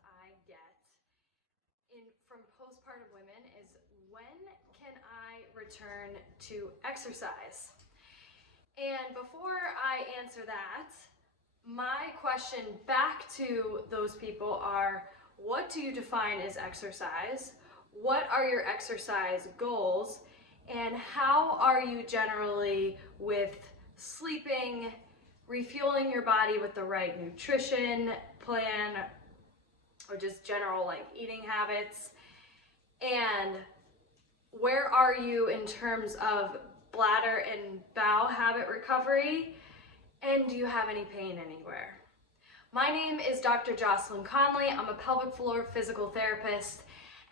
I get from postpartum women is, when can I return to exercise? And before I answer that, my question back to those people are, what do you define as exercise? What are your exercise goals? And how are you generally with sleeping, refueling your body with the right nutrition plan, or just general like eating habits? And where are you in terms of bladder and bowel habit recovery? And do you have any pain anywhere? My name is Dr. Jocelyn Conley. I'm a pelvic floor physical therapist.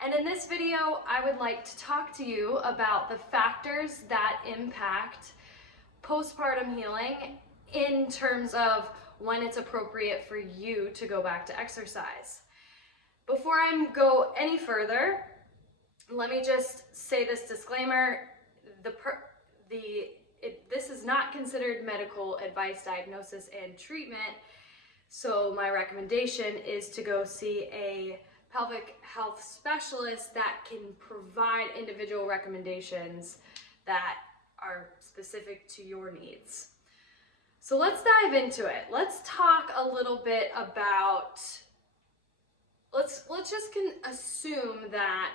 And in this video, I would like to talk to you about the factors that impact postpartum healing in terms of when it's appropriate for you to go back to exercise. Before I go any further, let me just say this disclaimer. This is not considered medical advice, diagnosis, and treatment. So my recommendation is to go see a pelvic health specialist that can provide individual recommendations that are specific to your needs. So let's dive into it. Let's talk a little bit about, let's just assume that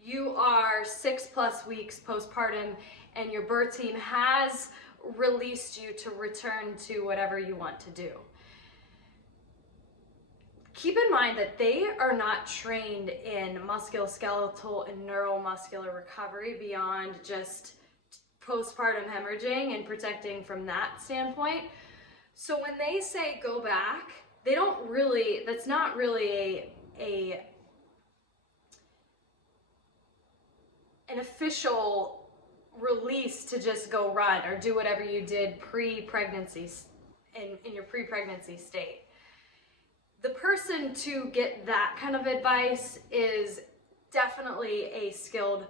you are 6+ weeks postpartum and your birth team has released you to return to whatever you want to do. Keep in mind that they are not trained in musculoskeletal and neuromuscular recovery beyond just postpartum hemorrhaging and protecting from that standpoint. So when they say go back, they don't really, that's not really an official release to just go run or do whatever you did pre-pregnancy, in your pre-pregnancy state. The person to get that kind of advice is definitely a skilled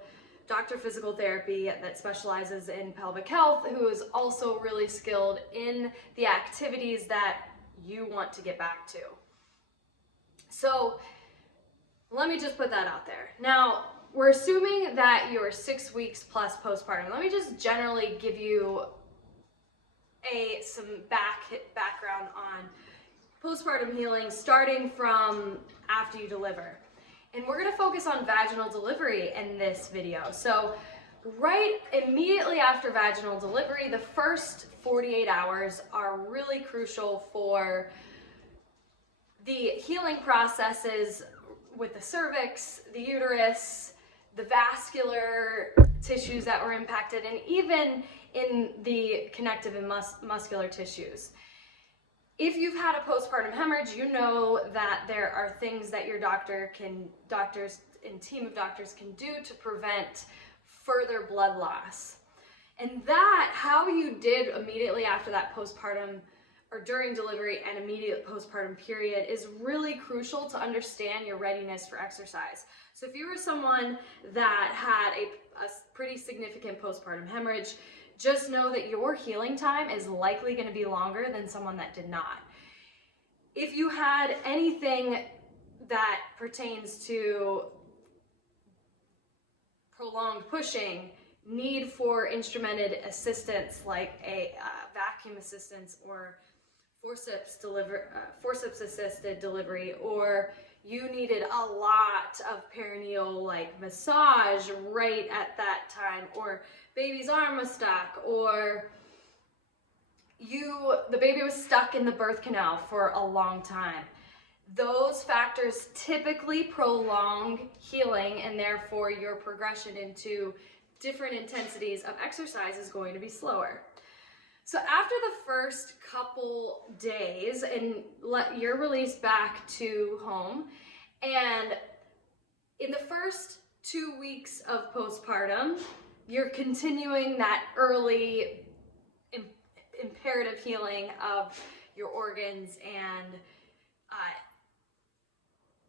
doctor of physical therapy that specializes in pelvic health, who is also really skilled in the activities that you want to get back to. So let me just put that out there. Now, we're assuming that you're 6 weeks plus postpartum. Let me just generally give you some background on postpartum healing, starting from after you deliver. And we're gonna focus on vaginal delivery in this video. So right immediately after vaginal delivery, the first 48 hours are really crucial for the healing processes with the cervix, the uterus, the vascular tissues that were impacted, and even in the connective and muscular tissues. If you've had a postpartum hemorrhage, you know that there are things that your doctors and team of doctors can do to prevent further blood loss. And that, how you did immediately after that postpartum or during delivery and immediate postpartum period, is really crucial to understand your readiness for exercise. So if you were someone that had a pretty significant postpartum hemorrhage, just know that your healing time is likely going to be longer than someone that did not. If you had anything that pertains to prolonged pushing, need for instrumented assistance like a vacuum assistance or forceps assisted delivery, or you needed a lot of perineal like massage right at that time, or baby's arm was stuck, or the baby was stuck in the birth canal for a long time. Those factors typically prolong healing, and therefore your progression into different intensities of exercise is going to be slower. So after the first couple days, and you're released back to home, and in the first 2 weeks of postpartum, you're continuing that early imperative healing of your organs and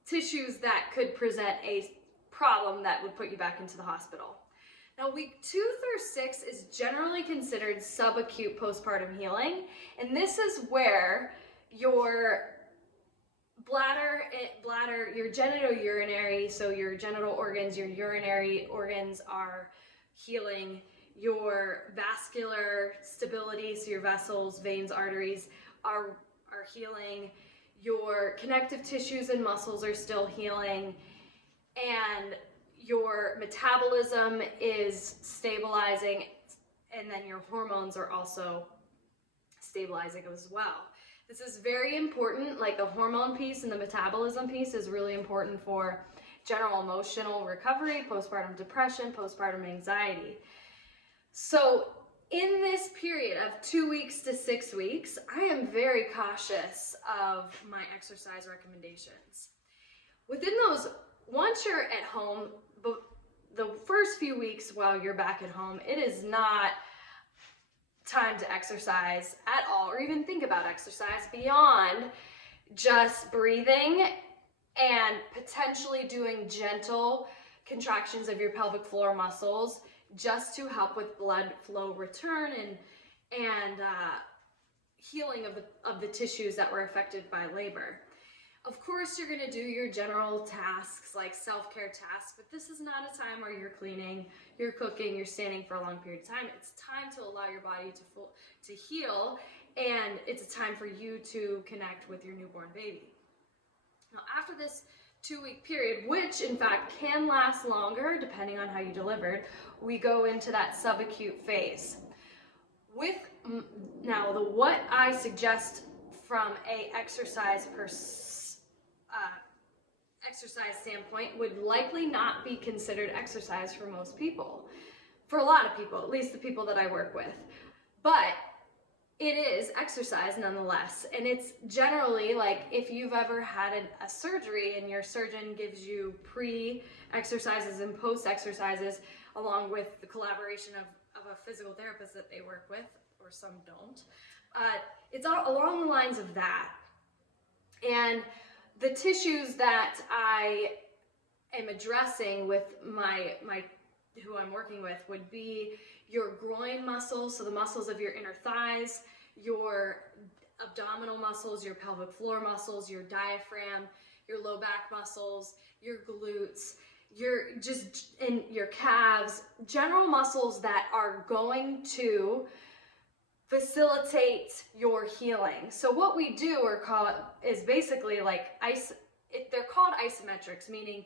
tissues that could present a problem that would put you back into the hospital. Now, week 2 through 6 is generally considered subacute postpartum healing, and this is where your bladder, your genitourinary, so your genital organs, your urinary organs are healing. Your vascular stability, so your vessels, veins, arteries are healing. Your connective tissues and muscles are still healing. And your metabolism is stabilizing, and then your hormones are also stabilizing as well. This is very important, like the hormone piece and the metabolism piece is really important for general emotional recovery, postpartum depression, postpartum anxiety. So in this period of 2 weeks to 6 weeks, I am very cautious of my exercise recommendations. Within those, once you're at home, the first few weeks while you're back at home, it is not time to exercise at all, or even think about exercise beyond just breathing and potentially doing gentle contractions of your pelvic floor muscles just to help with blood flow return and healing of the tissues that were affected by labor. Of course, you're going to do your general tasks like self-care tasks, but this is not a time where you're cleaning, you're cooking, you're standing for a long period of time. It's time to allow your body to heal, and it's a time for you to connect with your newborn baby. Now, after this 2-week period, which in fact can last longer depending on how you delivered, we go into that subacute phase. What I suggest from a exercise standpoint would likely not be considered exercise for most people, for a lot of people, at least the people that I work with. But it is exercise nonetheless, and it's generally like if you've ever had a surgery and your surgeon gives you pre-exercises and post-exercises along with the collaboration of a physical therapist that they work with, or some don't. It's all along the lines of that. And the tissues that I am addressing with who I'm working with would be your groin muscles, so the muscles of your inner thighs, your abdominal muscles, your pelvic floor muscles, your diaphragm, your low back muscles, your glutes, your calves, general muscles that are going to facilitate your healing. So what we do is basically like they're called isometrics, meaning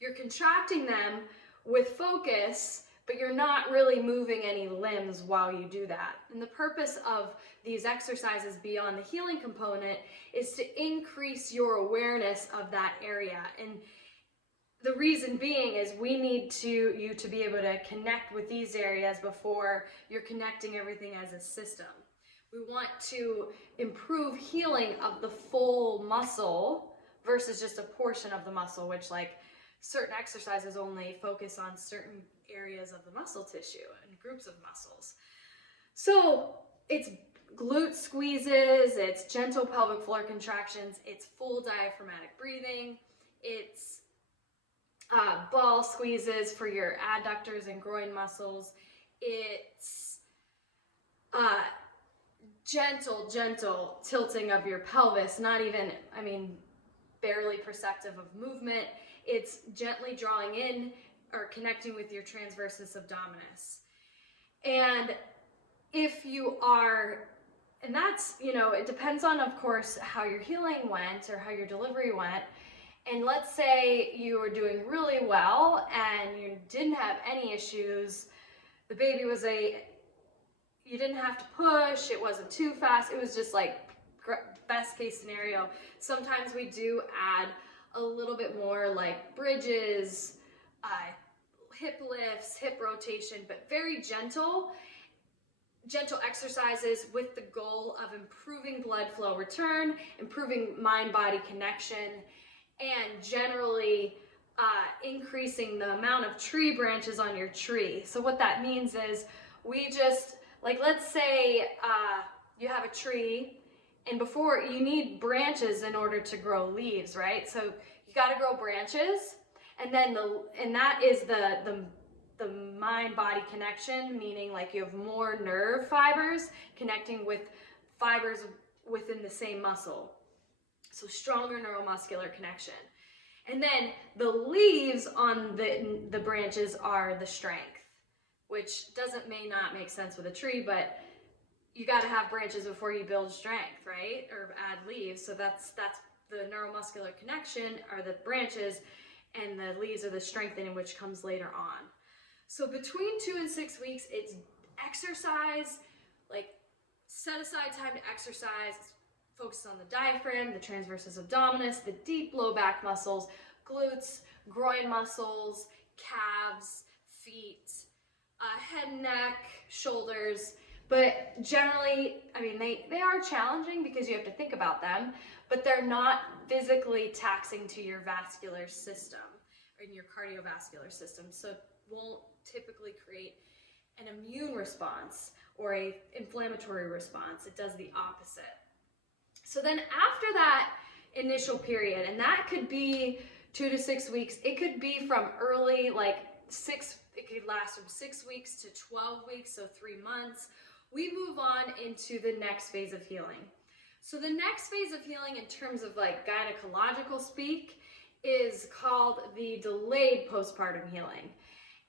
you're contracting them with focus, but you're not really moving any limbs while you do that. And the purpose of these exercises beyond the healing component is to increase your awareness of that area. And the reason being is we need you to be able to connect with these areas before you're connecting everything as a system. We want to improve healing of the full muscle versus just a portion of the muscle, which like certain exercises only focus on certain areas of the muscle tissue and groups of muscles. So it's glute squeezes, it's gentle pelvic floor contractions, it's full diaphragmatic breathing, it's ball squeezes for your adductors and groin muscles. It's gentle tilting of your pelvis, not even, barely perceptive of movement. It's gently drawing in or connecting with your transversus abdominis. And if you are, and that's, it depends on, of course, how your healing went or how your delivery went. And let's say you were doing really well and you didn't have any issues. The baby you didn't have to push, it wasn't too fast, it was just like best case scenario. Sometimes we do add a little bit more like bridges, hip lifts, hip rotation, but very gentle exercises with the goal of improving blood flow return, improving mind-body connection, and generally increasing the amount of tree branches on your tree. So what that means is we just, like let's say you have a tree, and before you need branches in order to grow leaves, right? So you got to grow branches, and that is the mind-body connection, meaning like you have more nerve fibers connecting with fibers within the same muscle. So stronger neuromuscular connection. And then the leaves on the branches are the strength, which may not make sense with a tree, but you got to have branches before you build strength, right? Or add leaves. So that's the neuromuscular connection are the branches, and the leaves are the strengthening, which comes later on. So between 2 and 6 weeks, it's exercise, like set aside time to exercise, focus on the diaphragm, the transversus abdominis, the deep low back muscles, glutes, groin muscles, calves, feet, head and neck, shoulders. But generally, I mean, they are challenging because you have to think about them, but they're not physically taxing to your vascular system and your cardiovascular system. So it won't typically create an immune response or a inflammatory response. It does the opposite. So then after that initial period, and that could be 2 to 6 weeks, it could be from early, like it could last from 6 weeks to 12 weeks, so 3 months. We move on into the next phase of healing. So the next phase of healing in terms of like gynecological speak is called the delayed postpartum healing.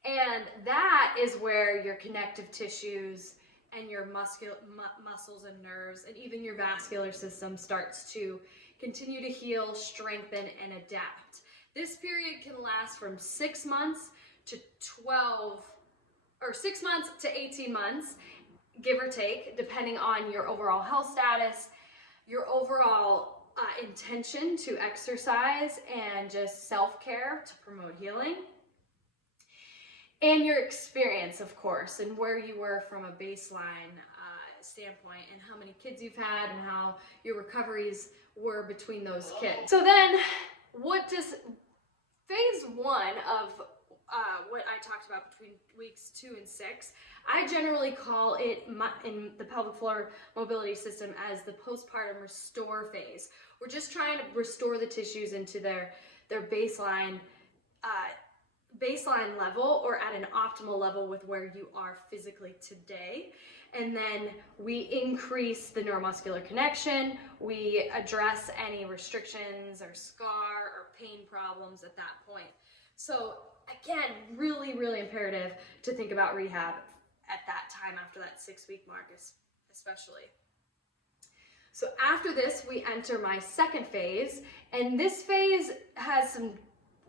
And that is where your connective tissues and your muscles and nerves and even your vascular system starts to continue to heal, strengthen, and adapt. This period can last from 6 months to 6 months to 18 months, give or take, depending on your overall health status, your overall intention to exercise and just self-care to promote healing, and your experience, of course, and where you were from a baseline standpoint, and how many kids you've had, and how your recoveries were between those kids. So then, what does phase 1 of what I talked about between weeks 2 and 6, I generally call it in the pelvic floor mobility system as the postpartum restore phase. We're just trying to restore the tissues into their baseline level, or at an optimal level with where you are physically today. And then we increase the neuromuscular connection. We address any restrictions or scar or pain problems at that point. So again, really, really imperative to think about rehab at that time, after that 6-week mark especially. So after this, we enter my second phase, and this phase has some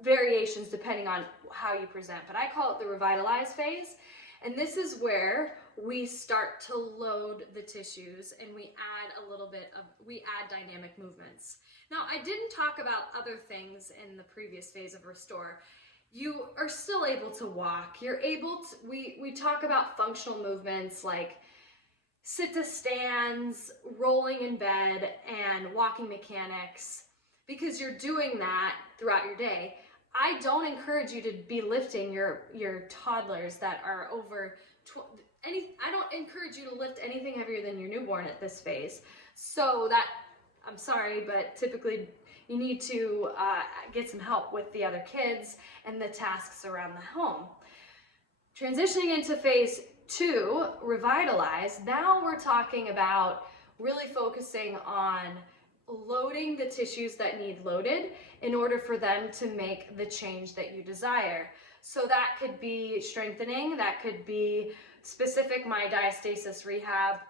variations depending on how you present, but I call it the revitalize phase. And this is where we start to load the tissues, and we add dynamic movements. Now, I didn't talk about other things in the previous phase of restore. You are still able to walk. You're able to, we talk about functional movements like sit to stands, rolling in bed, and walking mechanics, because you're doing that throughout your day. I don't encourage you to be lifting your toddlers that are over I don't encourage you to lift anything heavier than your newborn at this phase. So that, I'm sorry, but typically you need to get some help with the other kids and the tasks around the home. Transitioning into phase 2, revitalize, now we're talking about really focusing on loading the tissues that need loaded in order for them to make the change that you desire. So that could be strengthening, that could be specific myodiastasis rehab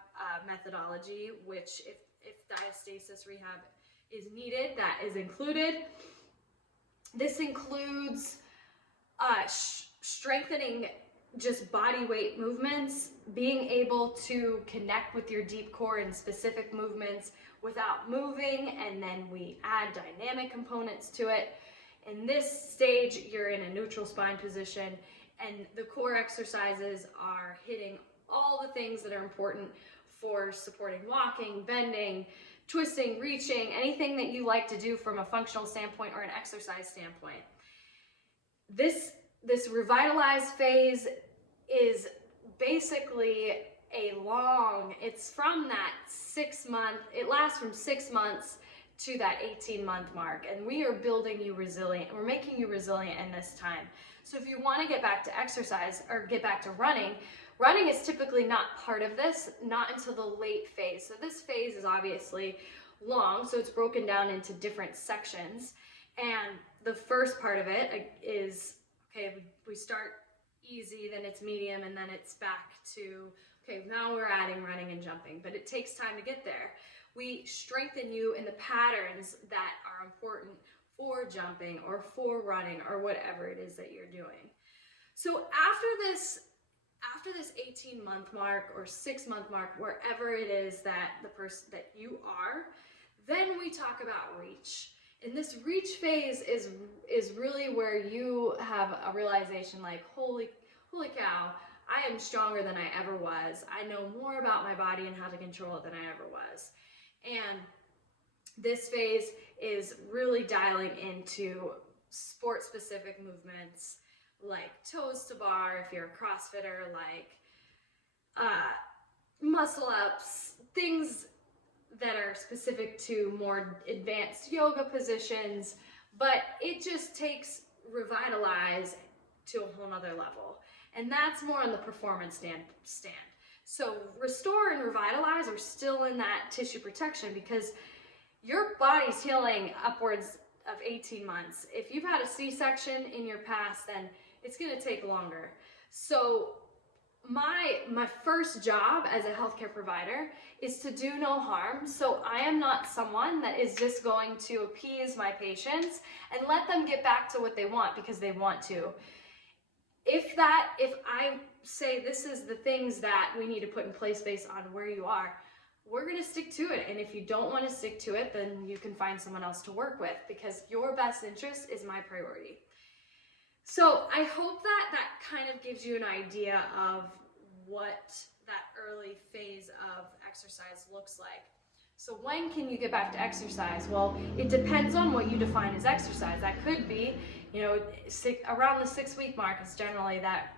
methodology, which if diastasis rehab is needed, that is included. This includes strengthening just body weight movements, being able to connect with your deep core in specific movements without moving, and then we add dynamic components to it. In this stage, you're in a neutral spine position, and the core exercises are hitting all the things that are important for supporting walking, bending, twisting, reaching, anything that you like to do from a functional standpoint or an exercise standpoint. This revitalized phase is basically it's from that 6 month, it lasts from 6 months to that 18-month mark, and we are building you resilient. We're making you resilient in this time. So if you want to get back to exercise or get back to running is typically not part of this, not until the late phase. So this phase is obviously long, so it's broken down into different sections. And the first part of it is, okay, we start easy, then it's medium, and then it's back to, okay, now we're adding running and jumping, but it takes time to get there. We strengthen you in the patterns that are important for jumping or for running or whatever it is that you're doing. So after this 18-month mark or 6-month mark, wherever it is that that you are, then we talk about reach. And this reach phase is really where you have a realization like, holy cow, I am stronger than I ever was. I know more about my body and how to control it than I ever was. And this phase is really dialing into sport-specific movements like toes to bar if you're a CrossFitter, like muscle ups, things that are specific to more advanced yoga positions, but it just takes Revitalize to a whole nother level. And that's more on the performance stand. So Restore and Revitalize are still in that tissue protection because your body's healing upwards of 18 months. If you've had a C-section in your past, then it's gonna take longer. So my first job as a healthcare provider is to do no harm. So I am not someone that is just going to appease my patients and let them get back to what they want because they want to. If I say this is the things that we need to put in place based on where you are, we're going to stick to it. And if you don't want to stick to it, then you can find someone else to work with because your best interest is my priority. So I hope that kind of gives you an idea of what that early phase of exercise looks like. So when can you get back to exercise? Well, it depends on what you define as exercise. That could be, around the 6-week mark is generally that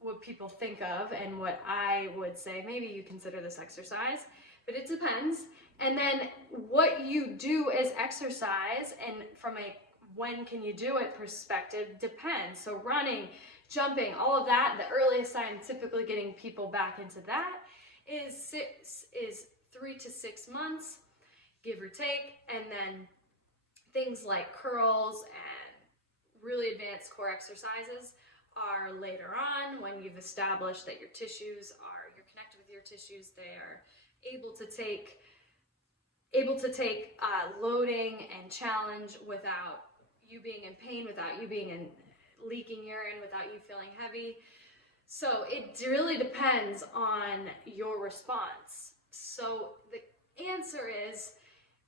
what people think of and what I would say, maybe you consider this exercise, but it depends. And then what you do as exercise and from a when can you do it perspective depends. So running, jumping, all of that, the earliest I'm typically getting people back into that is 3 to 6 months, give or take. And then things like curls and really advanced core exercises are later on when you've established that you're connected with your tissues, they are able to take loading and challenge without you being in pain, without you being in leaking urine, without you feeling heavy. So it really depends on your response. So the answer is,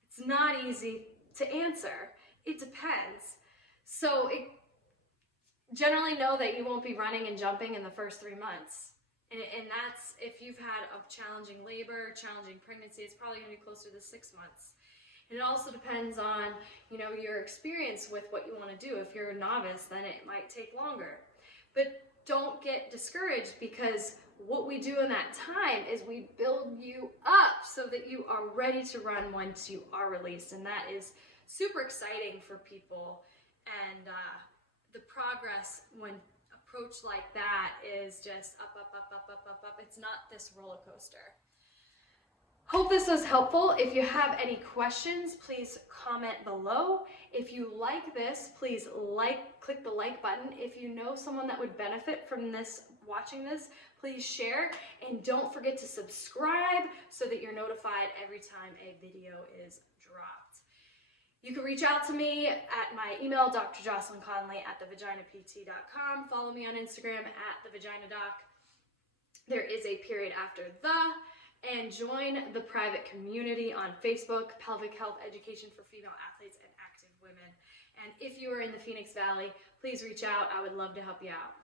it's not easy to answer. It depends. So generally know that you won't be running and jumping in the first 3 months. And that's, if you've had a challenging labor, challenging pregnancy, it's probably gonna be closer to 6 months. And it also depends on, your experience with what you wanna do. If you're a novice, then it might take longer. But don't get discouraged because what we do in that time is we build you up so that you are ready to run once you are released. And that is super exciting for people. And the progress when approached like that is just up. It's not this roller coaster. Hope this was helpful. If you have any questions, please comment below. If you like this, please click the like button. If you know someone that would benefit from watching this, please share. And don't forget to subscribe so that you're notified every time a video is dropped. You can reach out to me at my email, drjocelynconley@thevaginapt.com. Follow me on Instagram @thevaginadoc. There is a period after the. And join the private community on Facebook, Pelvic Health Education for Female Athletes and Active Women. And if you are in the Phoenix Valley, please reach out. I would love to help you out.